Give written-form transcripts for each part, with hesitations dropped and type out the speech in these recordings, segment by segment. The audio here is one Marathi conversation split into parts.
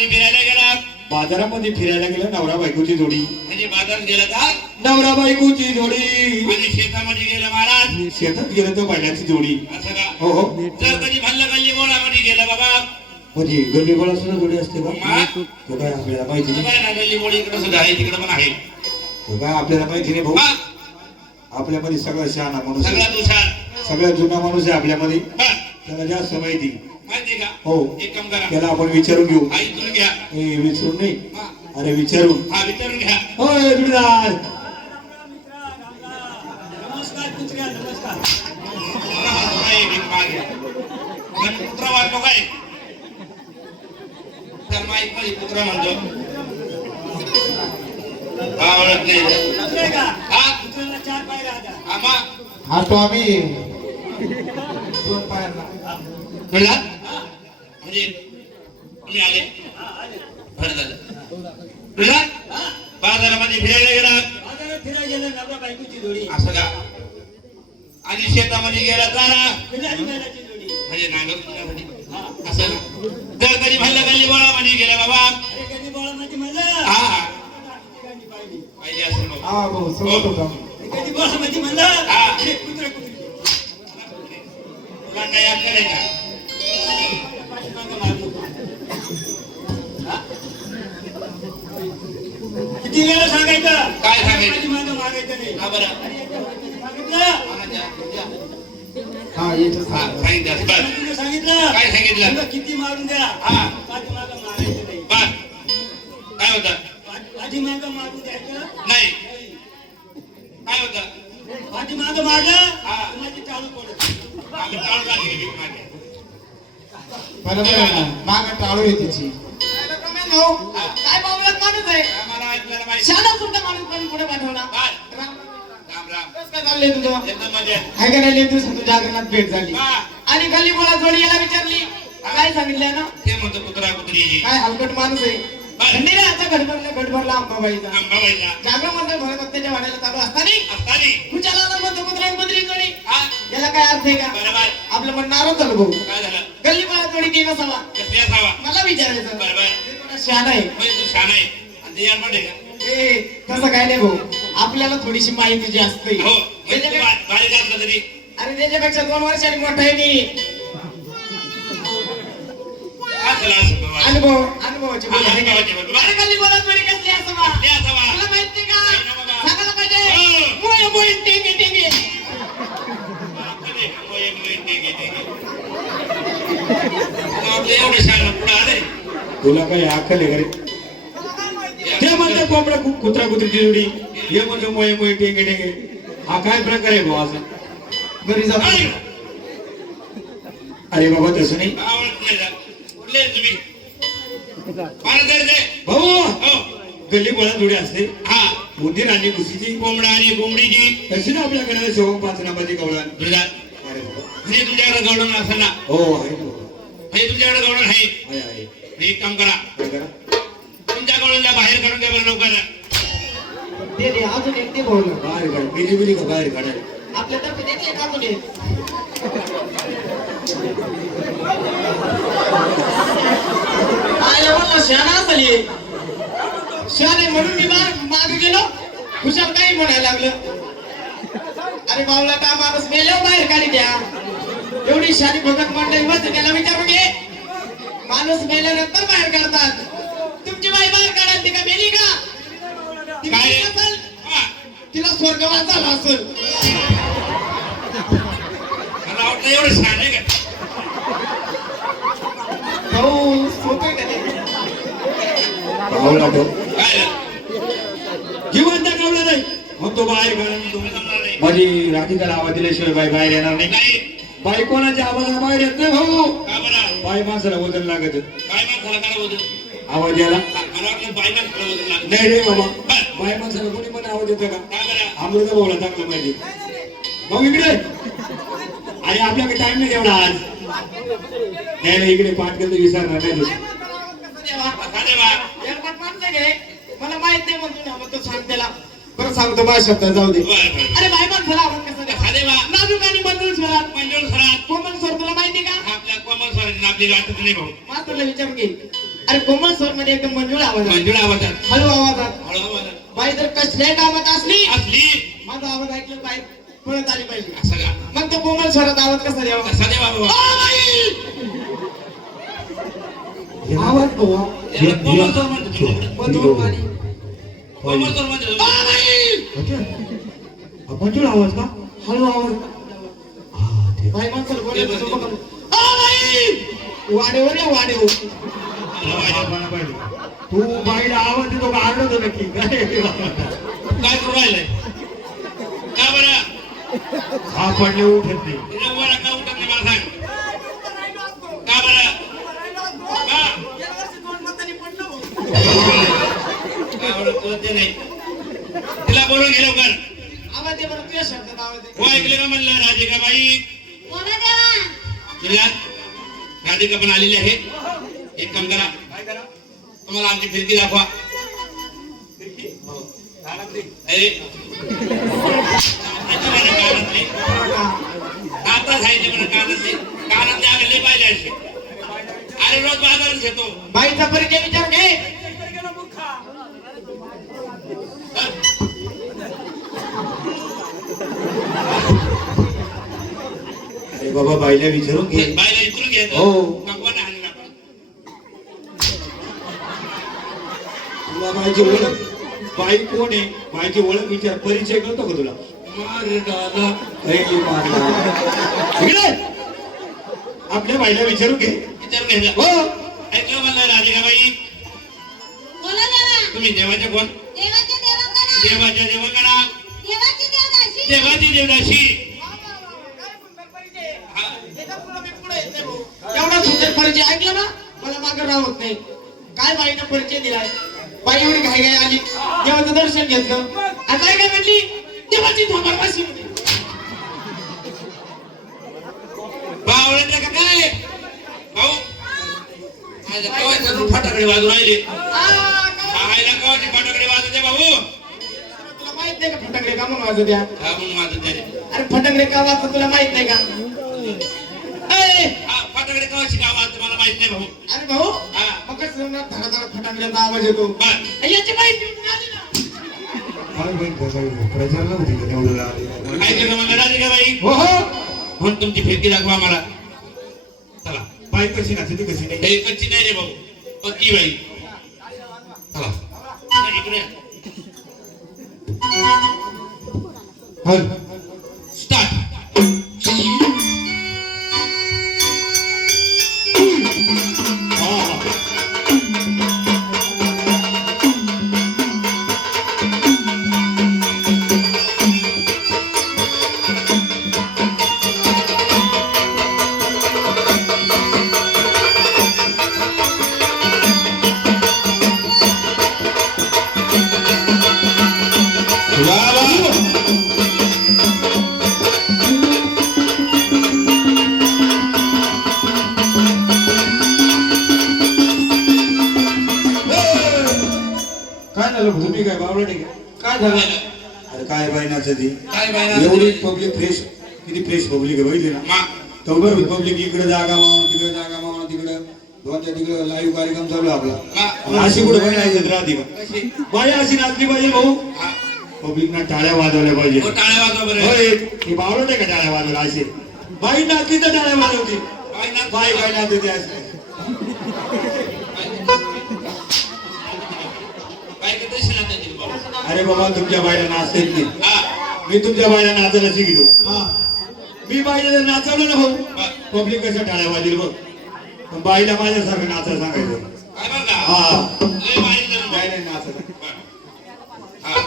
बाजारामध्ये फिरायला गेला. बाजारामध्ये फिरायला गेलं नवरा बायकोची जोडी. म्हणजे बाजारात गेला का नवरा बायकोची जोडी. आणि शेतामध्ये गेला महाराज. शेतात गेलं तर बैलाची जोडी. असं का? हो हो. जर कधी भल्ला गल्ली बोळामध्ये गेला बाबा. म्हणजे गल्ली बोळा सुद्धा जोडी असते का? मग तो काय आपल्याला माहिती तुला नाही. काय ना गल्ली बोळ इकडे सुद्धा आहे तिकडे पण आहे. तो काय आपल्याला माहिती नाही भाऊ. मग आपल्यामध्ये सगळा शहाणा माणूस आहे. सगळ्यात हुशार. सगळ्यात जुना माणूस आहे आपल्यामध्ये. हा, त्याला जास्त माहिती. माहिती का? हो. एक काम करा, त्याला आपण विचारून घेऊ. ऐकून घ्या. ए, विचारून नाही, हा, अरे विचारून. हा, विचारून घ्या. होय जोडीदार. काय एक मागे. पण कुत्रा वाटतो काय? तर माईक मध्ये कुत्रा म्हणतो. हा, ओळख नाही. हा, हा, मग हा तो आम्ही दोन पायांना. कळला? म्हणजे तुम्ही आले बरं झालं. कळला? बाजारामध्ये फिरायला गेला असं का? आणि शेतामध्ये गेला चारा म्हणजे नांगरण्यासाठी असं ना. जर कधी म्हणलं गल्ली बोळामध्ये गेला बाबा. हा, पाहिजे असं नको. हा भाऊ सोबत होता. हा, तुला काही अक्कल आहे का? किती वेळा सांगायचं? काय सांगायचं? माझी मागं मागायचं नाही. हा, बरं. सांगितलं? हा, द्या, द्या. हा येतो हा, सांगितलं. बरं. तुला सांगितलं? काय सांगितलं? तुला किती मारून द्या. हा. माझी मागं मारायचं नाही. बरं. काय होतं? माझी मागं मारून द्यायचं नाही. काय होतं? माझी मागं मारलं, हा. माझी चालू पडत. आम्ही टाळू लागली भीक मागे. बरोबर आहे ना. मागं टाळू आहे तिची. हा. काय बावळट माणूस आहे. आम्हाला ऐकलेलं माहिती. शाळा सुद्धा माणूस पण पुढे पाठवला. बरं. राम राम. कसं काय चाललंय तुझं? एकदम मजेत. हाय का नाही लय दिवसातून जागरणात भेट झाली. हा. आणि गल्ली बोळा जोडी याला विचारली काय सांगितलंय ना ते म्हणतो कुत्रा कुत्रीची. काय हलकट माणूस आहे. बरं. थंडी रे आता घडभरला अंबाबाईचा अंबाबाईला जागरण मंत्र भरभक्ताच्या वाड्याला चालू असताना असतानी. कुचाला म्हणतो कुत्रा कुत्री जोडी हा, याला काय अर्थ आहे का? बरोबर. आपलं म्हणणं नाराज झालं भाऊ. काय झालं? गल्ली बोळा जोडी ती नसावा कसली असावा? मला विचारायचं. बरोबर. ते थोडा शहाणा आहे. म्हणजे तू छान आहे. आणि ते यार आहे का? ए तसं काय नाही भाऊ. आपल्याला थोडीशी माहिती जास्त आहे. हो. म्हणजे तू त्याच्यापेक्षा- बारीक असलं तरी. अरे त्याच्यापेक्षा 2 वर्षांनी मोठा आहे मी. असलं असं बाबा. अनुभवाची बोल आहे का? अनुभवाची बोल. अरे गल्ली बोळा जोडी कसली असावा? कसली असावा? तुला माहिती का? नाही ना बाबा. सांगायला पाहिजे. हो. मुळे मुळे टेके टेके. मोये, मोये, टेके, टेके. तुला वाटलं एवढं सांगणं पुढं आलंय? तुला काही अक्कल आहे का रे? ते म्हणतात कोंबडा कुत्रा कुत्रीची जोडी. हे म्हणतो मोये मोये टेंगे टेंगे. हा काय प्रकार आहे भाऊ असा? घरी जातो. काय? अरे बाबा तसं नाही आवडत नाही का? कुठले आहे तुम्ही? मला जायचंय. भाऊ. हो. गल्ली बोळा जोडी असते. हा. उंदीर आणि कुशीची. कोंबडा आणि कोंबडीची. तशी ना आपल्याकडे शिवम 5 नंबरची कवळण. तुझा अरे बाबा. म्हणजे तुमच्याकडे गवडण असेल ना? हो आहे ना बाबा. म्हणजे तुमच्याकडे गवडण आहे. आहे आहे. एक काम करा, काय करा? तुमच्या गवडणला बाहेर काढून द्या बरं लवकर. दे दे अजून एक ते बोल. बाहेर काढ. बिली बिली का बाहेर काढायला? आपल्यातर्फे दे एक अजून एक. आयला म्हणलं शहाणा असेल हे. शहाणे म्हणून मी मागे गेलो. हुशार काही म्हणायला लागलं. अरे बावला का माणूस मेल्यावर बाहेर काढी द्या. एवढी शहाणी भगत मंडळी बस त्याला विचारून घे. माणूस मेल्यानंतर बाहेर काढतात. तुमची बाई बाहेर काढाल ती का मेली का? ती काय? मेली नसेल, हा. तिला स्वर्गवास झाला असेल. मला वाटलं एवढं छान आहे का? भाऊ सोपं का ते? भाऊला तो काय झालं? जिवंत कवळा नाही मग तो बाहेर काढा. तुम्ही जमणार नाही. माझी राधिकाला आवाज दिल्याशिवाय बाई बाहेर येणार नाही. नाही. बाई कोणाच्या आवाजाला बाहेर येत नाही भाऊ. का बरं? बाई माणसाला वजन लागत. काय माणसाला काय होतं? आवाज यायला मला वाटलं बाई माणसाला वजन लागलं. नाही रे बाबा. बरं. बाई माणसाला कोणी पण आवाज येतो का? का बरं? अमृता भाऊला चांगलं माहिती. भाऊ इकडे. आणि आपल्याकडे टाइम नाही तेवढा आज. नाही नाही इकडे पाठ करतो विसरणार नाही तू. का दे बा? एअरपोर्ट माणसं घे. मला माहित नाही म्हणतो ना मग तो सांग त्याला. बरं सांगतो माझ्या शब्दात जाऊ दे. बरं, बरं. अरे बाय माणसाला आवाज कसा द्या? का दे बा? नाजूक आणि मंजूळ स्वरात. मंजूळ स्वरात. कोमल स्वर तुला माहिती का? आपल्या कोमल स्वराची आपली वाटत नाही भाऊ. मास्तरला विचारून घे. अरे कोमल स्वर मध्ये एकदम मंजूळ आवाजात, मंजूळ आवाजात, हळू आवाजात हळू आवाजात बाई जर कसल्याही कामात असली असली माझा आवाज ऐकलं बाई पळत आली पाहिजे. असं का? मग तो कोमल स्वरात आवाज कसा द्यावा? कसा दे बाबा? आवाज बाबा याला कोमल स्वर म्हणतात. मधुर आणि कोमल स्वर म्हणतात. मंजूळ आवाज का? हळू आवाज. हा, ते बाई माणसाला बोलायचं ते सोपं करून. वाडेवर या वाडेवर. बाळा पाहिजे. तू बाईला आवाज देतो का आरडतो नक्की काय काय करू राहिलाय? का बरं? हा पडले उठत नाही. तिला वर का उठत नाही मला सांग. का बरं? का? का बरं तुला ते नाही? तिला बोलून घे लवकर. आवाज दे बरं तुझ्या शब्दात आवाज दे. हो ऐकलं का म्हणलं राधिकाबाई? बोला देवा. तुला राधिका पण आलेली आहे. एक काम करा. तुम्हाला आमची फिरकी दाखवा. अरे कानातले आता सांगितले मला कानातले कानातले आम्ही लय पाहिजे असे. अरे रोज बाजारात घेतो. बाईचा परिचय विचार घे. अरे बाबा बाईला विचारून घे. बायला इकडून घ्यायचं. हो. भगवान हाणून आपण. तुला बाईची ओळख बाई कोण आहे बाईची ओळख विचार परिचय करतो का तुला? मारे दादा. अरे मारला. इकडे. आपल्या बाईला विचारून घे. विचारून घ्यायचं. हो ऐकलं म्हणलं राधिकाबाई? बोला देवा. तुम्ही देवाचे कोण? देवाचे देवगणा. देवाच्या देवगणा. देवाची देवदासी. देवाची देवदाशी. एवढा सुंदर परिचय ऐकला ना मला मागे राहत नाही. काय बाईनं परिचय दिलाय. बाई एवढी घाई घाई आली देवाचं दर्शन घेतलं आणि बाई काय म्हणली देवाची धोबरवासी होती. बावळट का काय? भाऊ माझ्या कवाच्या फटाकडे वाजू राहिले. आईला कवाची फटाकडे वाजते भाऊ. तुला माहित नाही का फटाकडे का म्हणून वाजू द्या? हा म्हणून वाजत त्याने. अरे फटाकडे का वाजत तुला माहित नाही का? ए, हा फटाकडे कवाची का वाजते मला माहित नाही भाऊ. अरे भाऊ हा मग कसं ना धडा फटाकड्याचा आवाज येतो. बर याची माहिती मिळाली ना. काय बाई प्रचारला होती का तेवढं आले. ऐकलं म्हणलं राधिकाबाई? हो हो म्हणून तुमची फिरकी दाखवा आम्हाला. चला. बाई कशी नाचते कशी नाही. हे कच्ची नाही रे भाऊ, पक्की बाई. चला इकडे या. हल. स्टार्ट. हा हा. काय झालं तुम्ही काय बावळटे काय झालं? अरे काय बाई नाचती काय बाई एवढी पब्लिक फ्रेश किती फ्रेश पब्लिक आहे बघितली ना. मा तेवढं पब्लिक इकडे जागा मावणं तिकडे जागा मावणं तिकडे दोनच्या तिकडे लाईव्ह कार्यक्रम चालू आहे आपला. मा अशी कुठे बाई नाचत राहते का? कशी? बाई अशी नाचली पाहिजे भाऊ. हा. पब्लिकना टाळ्या वाजवल्या पाहिजे. हो, टाळ्या वाजवा बरं. होय ती बावळटे का टाळ्या वाजवल्या अशी बाई नाचली तर टाळ्या वाजवती. बाई ना- बाई काय नाचते अशी. बाई का तशी नाचायची बाबा? अरे बाबा तुमच्या बाईला नाचता येत नाही. हा. मी तुमच्या बाईला नाचायला शिकलो. हा. मी बाईला जर नाचवलं ना भाऊ बर. पब्लिक कसं टाळ्या वाजेल बघ. पण बाईला माझ्यासारखं नाचायला सांगायचं. काय बरं का? हा लय बाई जण. नाही नाही नाचत. बर. हा.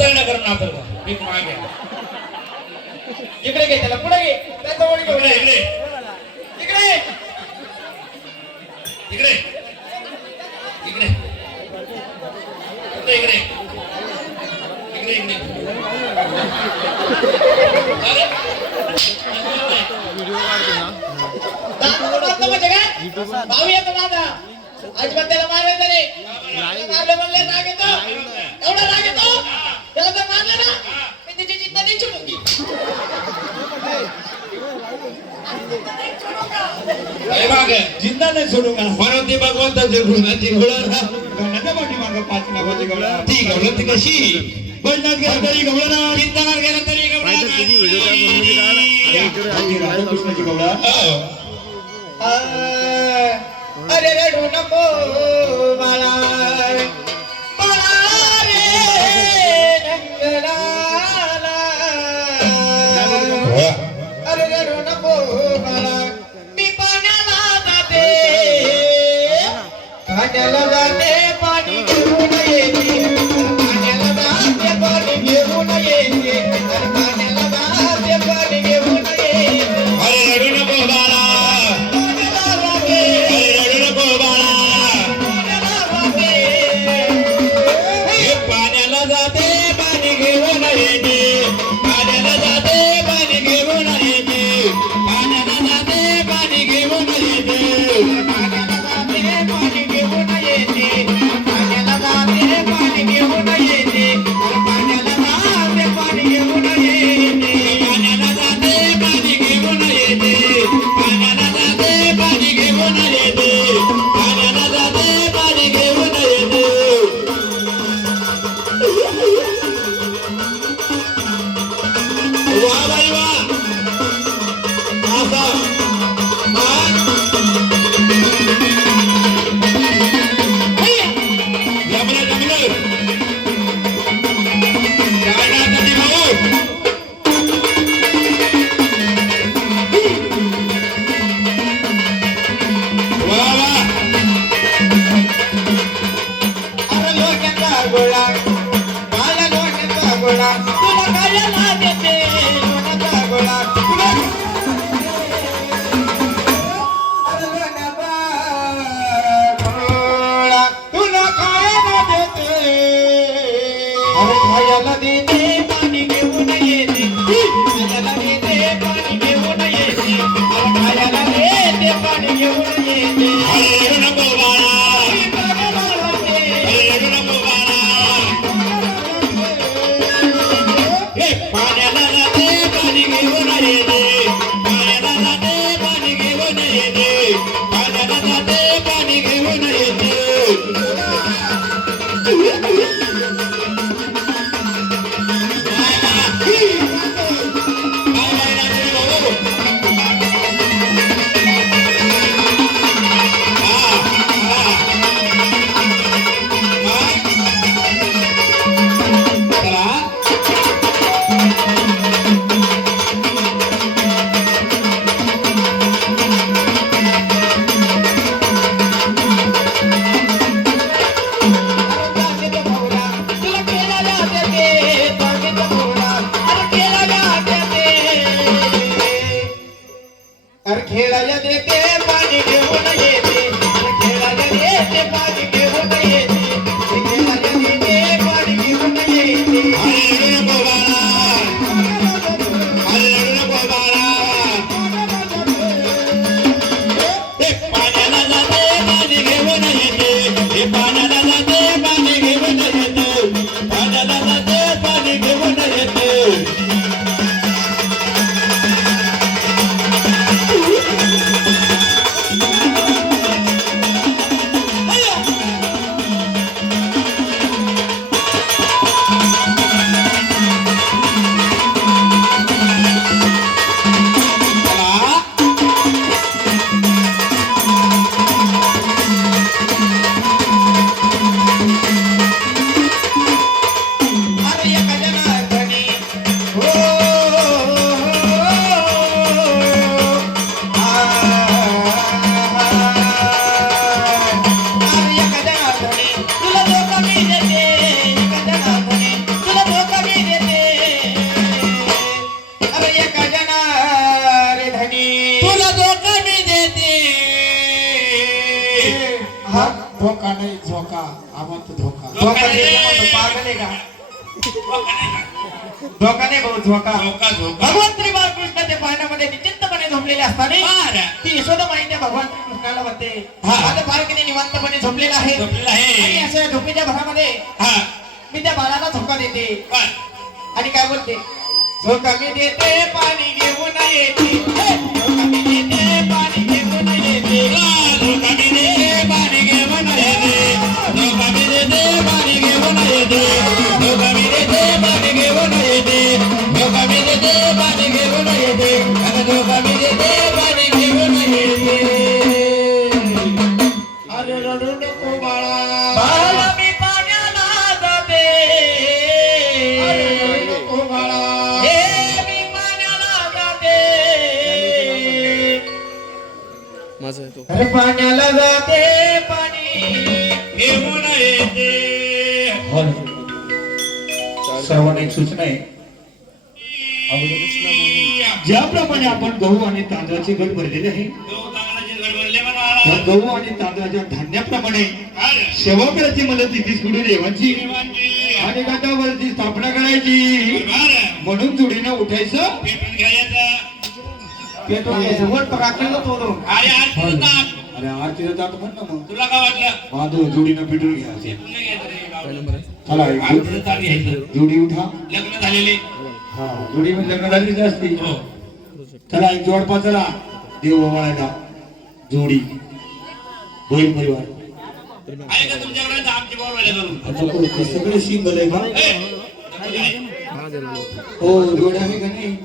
वतळणं करून नातर भीक मागे इकडे घे त्याला पुढे घे त्याचा ओळी घेऊन इकडे ये. इकडे इकडे इकडे इकडे इकडे इकडे इकडे अरे दात मारतो म्हणजे काय भाऊ येतो माझा अजिबात त्याला मारायचं नाही मारलं म्हणले राग येतो एवढा राग येतो त्याला जर मारलं ना मी त्याची चिंता नाही चिडूंगी अरे मागे जिंदा नाही सोडू का म्हणून ती भगवंताची गुणाची गुण गणाच्या पाठीमागं पाच नावाची गवळा ती गवळत कशी बैठण्यात गेला तरी गवळा चिंतनात गेलं तरी राधाकृष्णाची गवळा अरे रडू नको बाळा बाळा रे रंगलाला अरे रडू नको बाळा मी पाण्याला जाते पाण्याला जाते पाणी घेऊन येते पाण्याला जाते पाणी घेऊन येते अरे पाण्याला जाते पाणी घेऊन येते अरे रडू नको बाळा पाण्याला जाते पाणी घेऊन येते पाण्याला जाते पाणी घेऊन येते पाण्याला जाते पाणी घेऊन येते पाणी घेऊन येते पाण्याला जाते पाणी घेऊन येते पाण्याला जाते पाणी घेऊन येते पाण्याला जाते पाणी घेऊन येते पाण्याला जाते पाणी घेऊन येते पाण्याला जाते पाणी घेऊन येते वा बाई वा असा जमलं जमलं काय नाचती भाऊ वा वा अरे लोकांचा गोळा मला लोकांचा गोळा तुला खायला देते लोकांचा गोळा अरे लोकांचा गोळा तुला खायला देते अरे खायला देते पाणी घेऊन येते खायला देते पाणी घेऊन येते अरे खायला देते पाणी घेऊन येते अरे रडू नको बाळा अरे रडू नको बाळा हे पाण्याला जाते पाणी घेऊन येते पाण्याला जाते पाणी घेऊन येते पाण्याला जाते पाणी घेऊन येते अरे खेळायला देते पाणी घेऊन येते अरे खेळायला देते पाणी घेऊन येते खेळायला देते पाणी घेऊन येते अरे रडू नको बाळा अरे रडू नको बाळा हे पाण्याला जाते पाणी घेऊन येते हे पाण्याला जाते पाणी घेऊन येते पाण्याला जाते पाणी घेऊन येते धोका नाही झोका आमंत धोका धोका देते म्हणतो, पागल आहे का? धोका नाही भाऊ, झोका. धोका धोका भगवान श्री बाळकृष्णाच्या पाण्यामध्ये निश्चिंतपणे झोपलेले असताना बरं. ती यशोदाबाईंच्या भगवान कृष्णाला म्हणते, हा. माझं बालकीने निवांतपणे झोपलेलं आहे झोपलेलं आहे. आणि अशा झोपेच्या भरामध्ये हा मी त्या बाळाला झोका देते बर. आणि काय बोलते, झोका मी देते पाणी घेऊन येते, हे, झोका मी देते पाणी घेऊन येते. धोका मी दे पाणी घेऊन येते. धोका मी देते पाणी घेऊन येते. धोका मी देते पाणी घेऊन येते. धोका मी देते पाणी घेऊन येते. अरे धोका मी देते पाणी घेऊन येते. अरे रडू नको बाळा. बाळा मी पाण्याला जाते, अरे रडू नको बाळा. हे मी पाण्याला जाते, अरे पाण्याला जाते पाणी घेऊन येते. सर्वांना एक सूचना आहे ज्याप्रमाणे आपण गहू आणि तांदळाचे गट भरलेले आहे गहू तांदळाचे गड भरले म्हणून त्या आला. गहू आणि तांदळाच्या धान्याप्रमाणे अरे सेवा करायची मला तिथीच पुढे देवांची देवांची. आणि गटावरची स्थापना करायची बरं. म्हणून जोडीनं उठायचं पेटून घ्यायचं. पेटून घ्यायचं, वर राखेल तोडून. अरे आरती ताक. अरे आरतीचं ताट म्हण ना मग तुला काय वाटलं? बाजू जोडीनं पेटून घ्यायचे पेटून नाही घ्यायचं रे बाबा. चला एक आरतीचं ताक घ्यायचं. जोडी उठा लग्न झालेले. हा जोडी मध्ये लग्न झालीच असते हो. चला एक जोडपा चला देव ओवाळायला जोडी बैल परिवार आहे का तुमच्याकडे आमची बोलवायला करून? आता कोण- सगळे सिंगल आहे का ए, नको जाय. हो जोड्या आहे का नाही